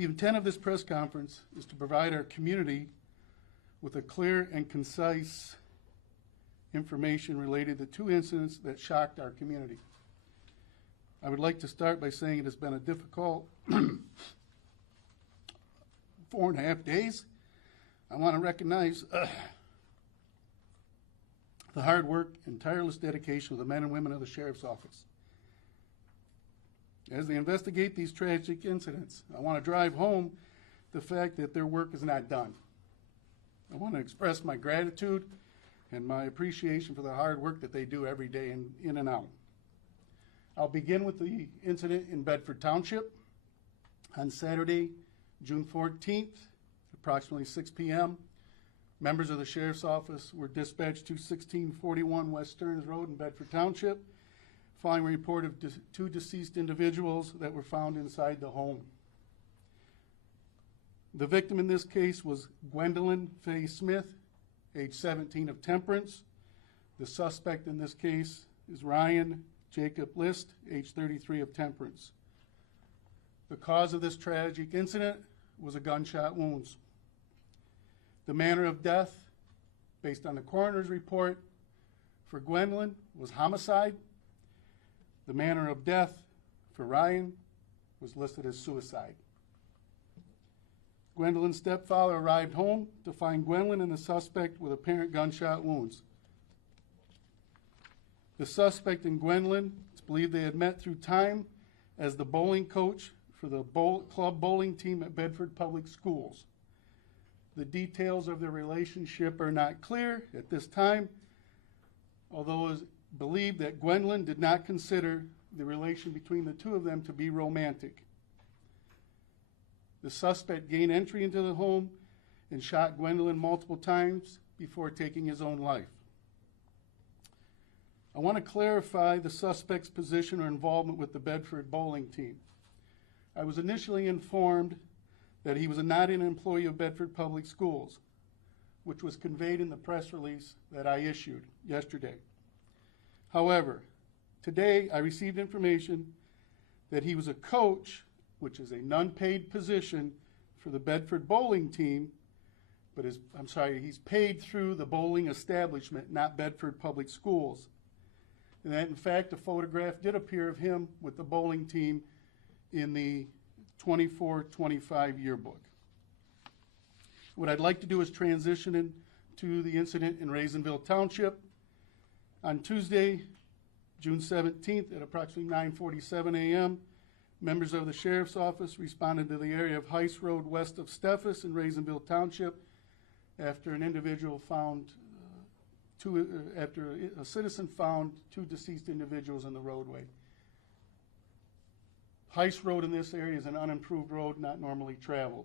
The intent of this press conference is to provide our community with a clear and concise information related to two incidents that shocked our community. I would like to start by saying it has been a difficult 4.5 days. I want to recognize the hard work and tireless dedication of the men and women of the Sheriff's Office. As they investigate these tragic incidents, I want to drive home the fact that their work is not done. I want to express my gratitude and my appreciation for the hard work that they do every day in and out. I'll begin with the incident in Bedford Township. On Saturday, June 14th, approximately 6 p.m., members of the Sheriff's Office were dispatched to 1641 West Stearns Road in Bedford Township, following a report of two deceased individuals that were found inside the home. The victim in this case was Gwendolyn Faye Smith, age 17, of Temperance. The suspect in this case is Ryan Jacob List, age 33, of Temperance. The cause of this tragic incident was a gunshot wounds. The manner of death, based on the coroner's report for Gwendolyn, was homicide. The manner of death for Ryan was listed as suicide. Gwendolyn's stepfather arrived home to find Gwendolyn and the suspect with apparent gunshot wounds. The suspect and Gwendolyn, it's believed they had met through time as the bowling coach for the club bowling team at Bedford Public Schools. The details of their relationship are not clear at this time, although it is believed that Gwendolyn did not consider the relation between the two of them to be romantic. The suspect gained entry into the home and shot Gwendolyn multiple times before taking his own life. I want to clarify the suspect's position or involvement with the Bedford bowling team. I was initially informed that he was not an employee of Bedford Public Schools, which was conveyed in the press release that I issued yesterday. However, today I received information that he was a coach, which is a non-paid position for the Bedford bowling team, but he's paid through the bowling establishment, not Bedford Public Schools. And that, in fact, a photograph did appear of him with the bowling team in the 24-25 yearbook. What I'd like to do is transition into the incident in Raisinville Township. On Tuesday, June 17th, at approximately 9:47 a.m., members of the Sheriff's Office responded to the area of Heiss Road west of Steffes in Raisinville Township after after a citizen found two deceased individuals in the roadway. Heiss Road in this area is an unimproved road, not normally traveled.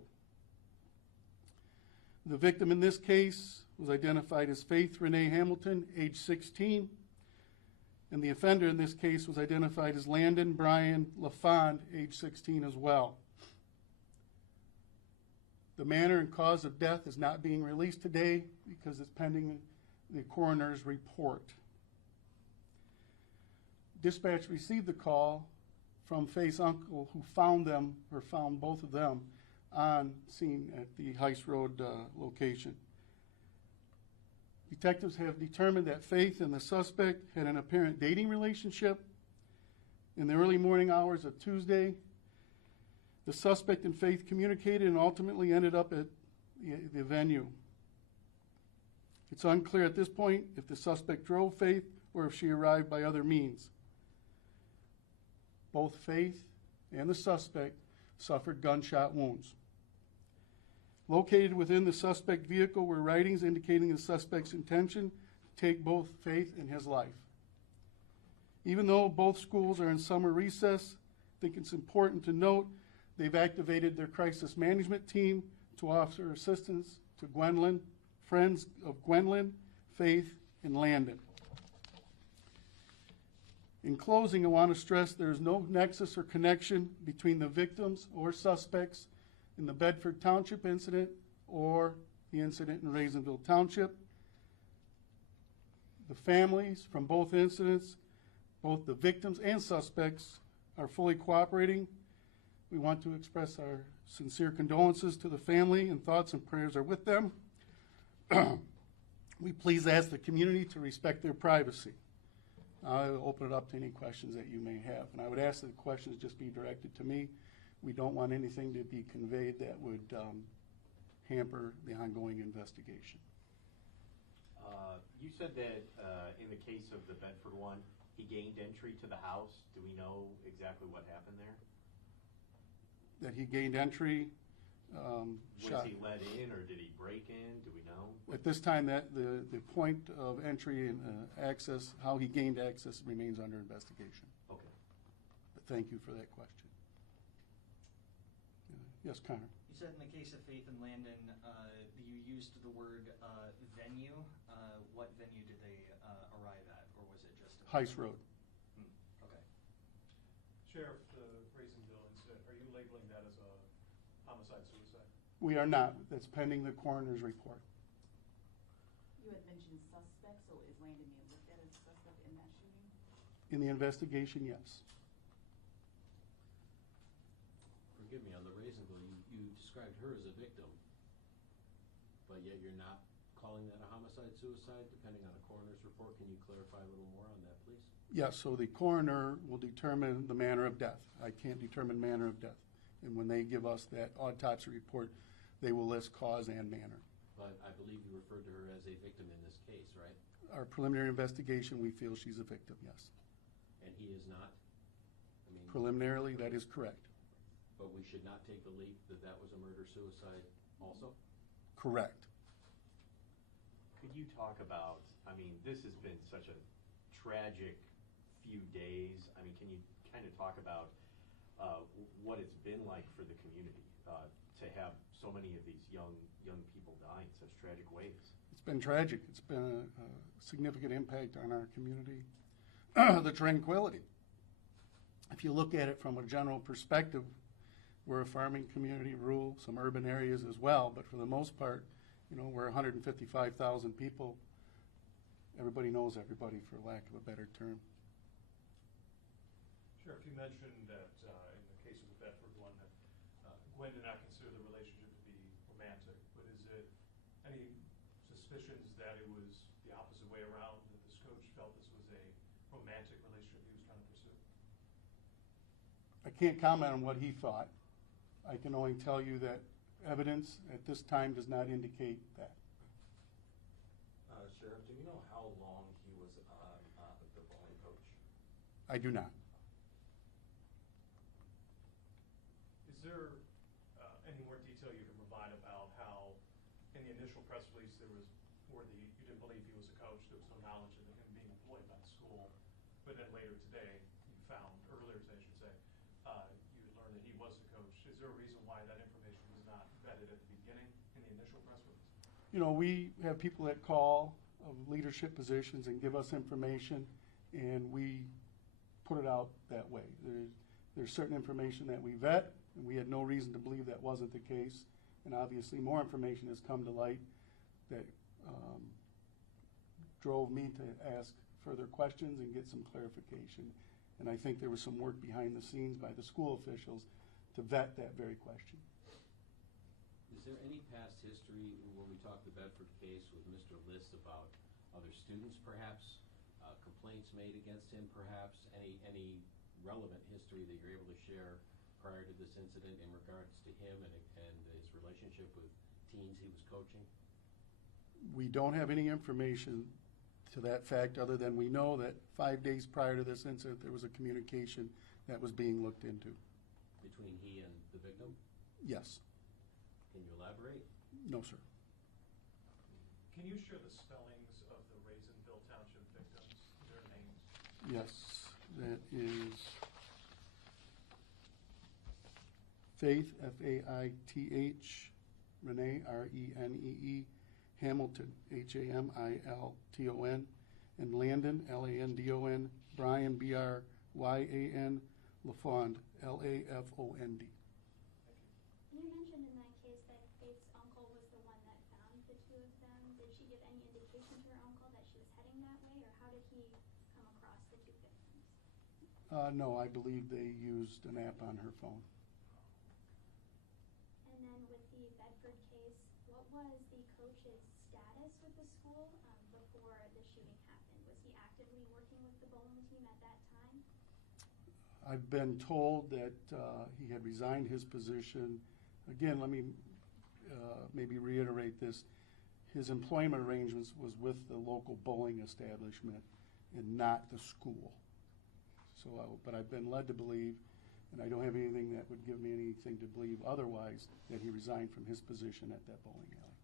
The victim in this case was identified as Faith Renee Hamilton, age 16, and the offender in this case was identified as Landon Brian LaFond, age 16 as well. The manner and cause of death is not being released today because it's pending the coroner's report. Dispatch received the call from Faith's uncle, who found both of them on scene at the Heiss Road location. Detectives have determined that Faith and the suspect had an apparent dating relationship. In the early morning hours of Tuesday, the suspect and Faith communicated and ultimately ended up at the venue. It's unclear at this point if the suspect drove Faith or if she arrived by other means. Both Faith and the suspect suffered gunshot wounds. Located within the suspect vehicle were writings indicating the suspect's intention to take both Faith and his life. Even though both schools are in summer recess, I think it's important to note they've activated their crisis management team to offer assistance to Gwendolyn, friends of Gwendolyn, Faith, and Landon. In closing, I want to stress there is no nexus or connection between the victims or suspects in the Bedford Township incident or the incident in Raisinville Township. The families from both incidents, both the victims and suspects, are fully cooperating. We want to express our Sincere condolences to the family, and thoughts and prayers are with them. We please ask the community to respect their privacy. I'll open it up to any questions that you may have, and I would ask that the questions just be directed to me. We don't want anything to be conveyed that would hamper the ongoing investigation. You said that in the case of the Bedford one, he gained entry to the house. Do we know exactly what happened there? That he gained entry. Was he let in, or did he break in? Do we know? At this time, that the point of entry and access, how he gained access, remains under investigation. Okay. But thank you for that question. Yes, Connor. You said in the case of Faith and Landon, you used the word venue. What venue did they arrive at, or was it just Heiss Road. Okay. Sheriff, the Raisinville incident, are you labeling that as a homicide-suicide? We are not. That's pending the coroner's report. You had mentioned suspects, so is Landon being looked at as a suspect in that shooting? In the investigation, yes. Forgive me, on the Raisinville, you described her as a victim, but yet you're not calling that a homicide-suicide, depending on a coroner's report. Can you clarify a little more on that, please? Yes, so the coroner will determine the manner of death. I can't determine manner of death. And when they give us that autopsy report, they will list cause and manner. But I believe you referred to her as a victim in this case, right? Our preliminary investigation, we feel she's a victim, yes. And he is not? I mean, Preliminarily, that is correct. but we should not take the leap that that was a murder-suicide also? Correct. Could you talk about, I mean, this has been such a tragic few days. I mean, can you kind of talk about what it's been like for the community to have so many of these young people die in such tragic ways? It's been tragic. It's been a significant impact on our community. The tranquility. If you look at it from a general perspective, we're a farming community, rural, some urban areas as well, but for the most part, you know, we're 155,000 people. Everybody knows everybody, for lack of a better term. Sheriff, you mentioned that in the case of the Bedford one, that Gwen did not consider the relationship to be romantic, but is it any suspicions that it was the opposite way around, that this coach felt this was a romantic relationship he was trying to pursue? I can't comment on what he thought. I can only tell you that evidence at this time does not indicate that. Sheriff, do you know how long he was the bowling coach? I do not. Is there any more detail you can provide about how, in the initial press release, there was, you didn't believe he was a coach, there was no knowledge of him being employed by the school, but then later today, earlier today, I should say, you learned that he was the coach. Is there a reason why that information was not vetted at the beginning in the initial press release? You know, we have people that call of leadership positions and give us information, and we put it out that way. There's certain information that we vet, and we had no reason to believe that wasn't the case. And obviously, more information has come to light that drove me to ask further questions and get some clarification. And I think there was some work behind the scenes by the school officials to vet that very question. Is there any past history when we talked the Bedford case with Mr. Liss about other students perhaps, complaints made against him perhaps, any relevant history that you're able to share prior to this incident in regards to him and his relationship with teens he was coaching? We don't have any information to that fact other than we know that 5 days prior to this incident there was a communication that was being looked into. Between he and the victim? Yes. Can you elaborate? No, sir. Can you share the spellings of the Raisinville Township victims, their names? Yes, that is Faith, F-A-I-T-H, Renee, R-E-N-E-E, Hamilton, H-A-M-I-L-T-O-N, and Landon, L-A-N-D-O-N, Brian, B-R-Y-A-N, LaFond, L-A-F-O-N-D. You mentioned in that case that Faith's uncle was the one that found the two of them. Did she give any indication to her uncle that she was heading that way, or how did he come across the two victims? No, I believe they used an app on her phone. Bedford case, what was the coach's status with the school before the shooting happened? Was he actively working with the bowling team at that time? I've been told that he had resigned his position. Again, let me maybe reiterate this. His employment arrangements was with the local bowling establishment and not the school. So, but I've been led to believe, and I don't have anything that would give me anything to believe otherwise, that he resigned from his position at that bowling alley.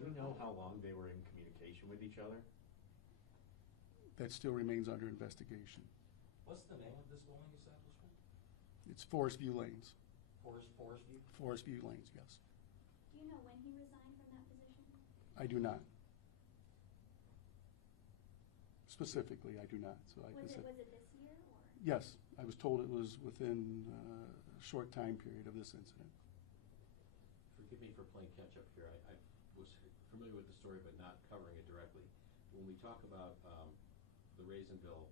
Do we know how long they were in communication with each other? That still remains under investigation. What's the name of this bowling establishment? It's Forest View Lanes. Forest View? Forest View Lanes, yes. Do you know when he resigned from that position? I do not. Specifically, I do not. So I Was guess it this year or? yes, I was told it was within a short time period of this incident. Forgive me for playing catch-up here. I was familiar with the story, but not covering it directly. When we talk about the Raisinville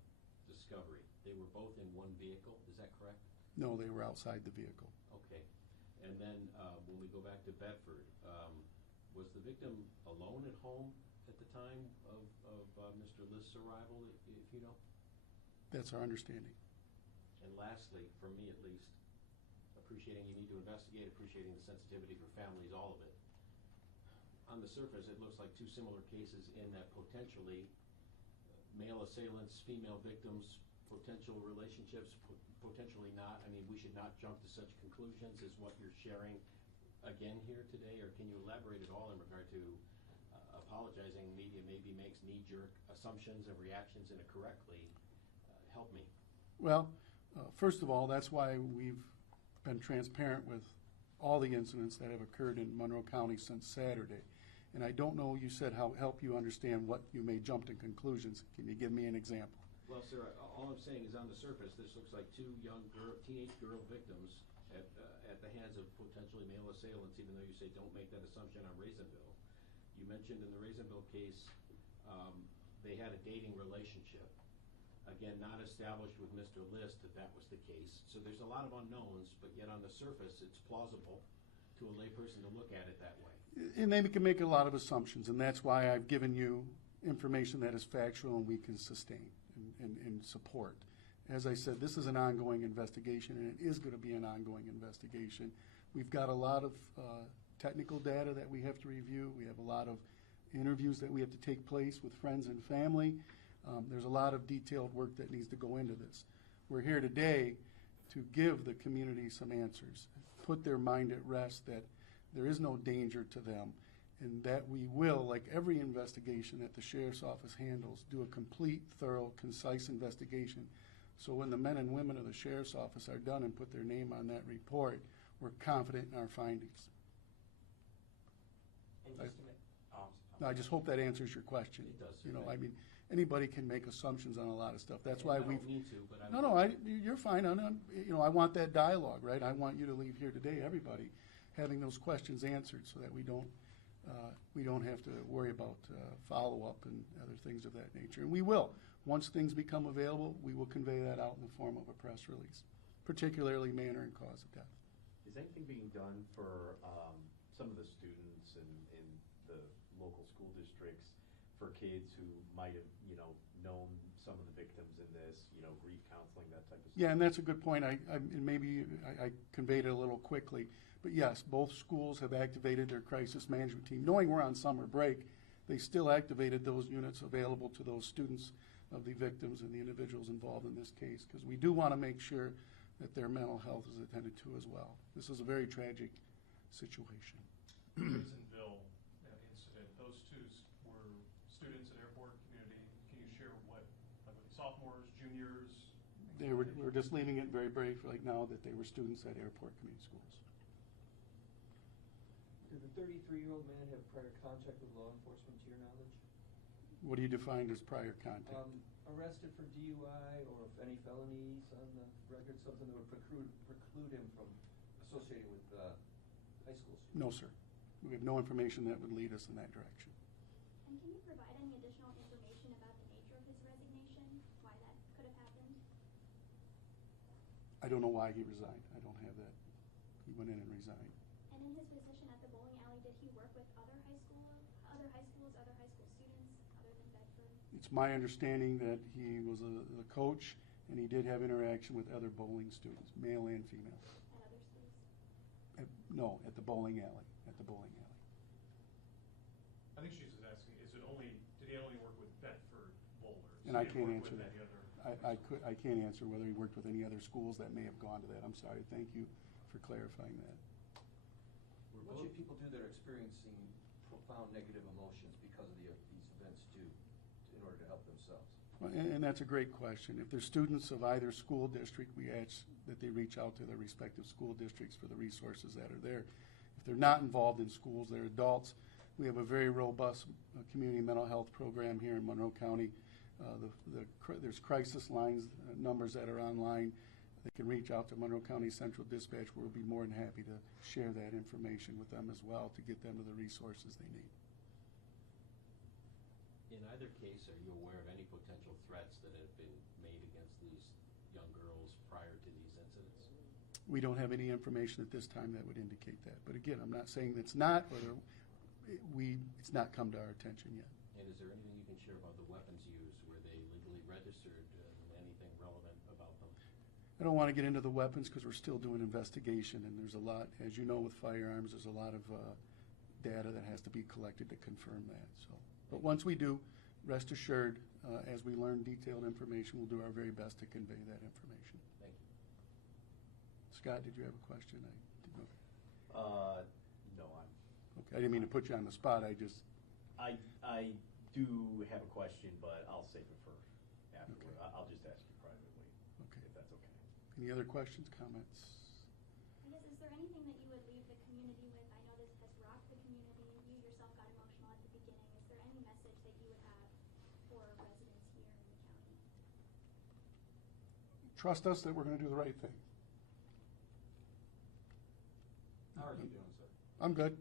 discovery, they were both in one vehicle, is that correct? No, they were outside the vehicle. Okay. And then when we go back to Bedford, was the victim alone at home at the time of Mr. List's arrival, if you know? That's our understanding. And lastly, for me at least, appreciating you need to investigate, appreciating the sensitivity for families, all of it. On the surface, it looks like two similar cases in that potentially male assailants, female victims, potential relationships, potentially not. I mean, we should not jump to such conclusions as what you're sharing again here today, or can you elaborate at all in regard to apologizing media maybe makes knee-jerk assumptions and reactions incorrectly? Help me. Well, first of all, that's why we've been transparent with all the incidents that have occurred in Monroe County since Saturday. And I don't know, you said how help you understand what you may jump to conclusions. Can you give me an example? Well, sir, all I'm saying is on the surface, this looks like two young teenage girl victims at the hands of potentially male assailants, even though you say don't make that assumption on Raisinville. You mentioned in the Raisinville case, they had a dating relationship. Again, not established with Mr. List that was the case. So there's a lot of unknowns, but yet on the surface, it's plausible to a layperson to look at it that way. And they can make a lot of assumptions, and that's why I've given you information that is factual and we can sustain and support. As I said, this is an ongoing investigation, and it is going to be an ongoing investigation. We've got a lot of technical data that we have to review. We have a lot of interviews that we have to take place with friends and family. There's a lot of detailed work that needs to go into this. We're here today to give the community some answers, put their mind at rest that there is no danger to them, and that we will, like every investigation that the Sheriff's Office handles, do a complete, thorough, concise investigation. So when the men and women of the Sheriff's Office are done and put their name on that report, we're confident in our findings. And just to make, I just hope that answers your question. It does, sir. You know, Thank I mean, anybody can make assumptions on a lot of stuff. That's why I we've. don't mean to, but You're fine. I want that dialogue, right? I want you to leave here today, everybody, having those questions answered, so that we don't have to worry about follow-up and other things of that nature. And we will. Once things become available, we will convey that out in the form of a press release, particularly manner and cause of death. Is anything being done for some of the students in the local school districts for kids who might have, known some of the victims in this, grief counseling, that type of stuff? Yeah, and that's a good point. And maybe I conveyed it a little quickly. But yes, both schools have activated their crisis management team. Knowing we're on summer break, they still activated those units available to those students of the victims and the individuals involved in this case, because we do want to make sure that their mental health is attended to as well. This is a very tragic situation. Raisinville incident, those two were students at Airport Community. Can you share what, like sophomores, juniors? We're just leaving it very brief right now that they were students at Airport Community Schools. Did the 33-year-old man have prior contact with law enforcement, to your knowledge? What do you define as prior contact? Arrested for DUI, or if any felonies on the record, something that would preclude him from associating with high school students? No, sir. We have no information that would lead us in that direction. And can you provide any additional information about the nature of his resignation, why that could have happened? I don't know why he resigned. I don't have that. He went in and resigned. And in his position at the bowling alley did he work with other high schools, other high school students, other than Bedford? It's my understanding that he was the coach, and he did have interaction with other bowling students, male and female. At other schools? No, at the bowling alley, I think she's just asking, did he only work with Bedford bowlers? And I He can't didn't answer work that. with any other I can't answer whether he worked with any other schools that may have gone to that. I'm sorry. Thank you for clarifying that. What should people do that are experiencing profound negative emotions because of these events too, in order to help themselves? Well, and that's a great question. If they're students of either school district, we ask that they reach out to their respective school districts for the resources that are there. If they're not involved in schools, they're adults, we have a very robust community mental health program here in Monroe County. There's crisis lines, numbers that are online. They can reach out to Monroe County Central Dispatch. We'll be more than happy to share that information with them as well to get them to the resources they need. In either case, are you aware of any potential threats that have been made against these young girls prior to these incidents? We don't have any information at this time that would indicate that. But again, I'm not saying it's not, or it's not come to our attention yet. And is there anything you can share about the weapons used? Were they legally registered? Anything relevant about them? I don't want to get into the weapons because we're still doing investigation, and there's a lot, as you know, with firearms, there's a lot of data that has to be collected to confirm that. So, but once we do, rest assured, as we learn detailed information, we'll do our very best to convey that information. Thank you. Scott, did you have a question? I didn't know. No, Okay, I didn't mean to put you on the spot. I do have a question, but I'll save it for afterward. Okay. I'll just ask you privately, Okay. if that's okay. Any other questions, comments? I guess, is there anything that you would leave the community with? I know this has rocked the community. You yourself got emotional at the beginning. Is there any message that you would have for residents here in the county? Trust us that we're going to do the right thing. How are you doing, sir? I'm good.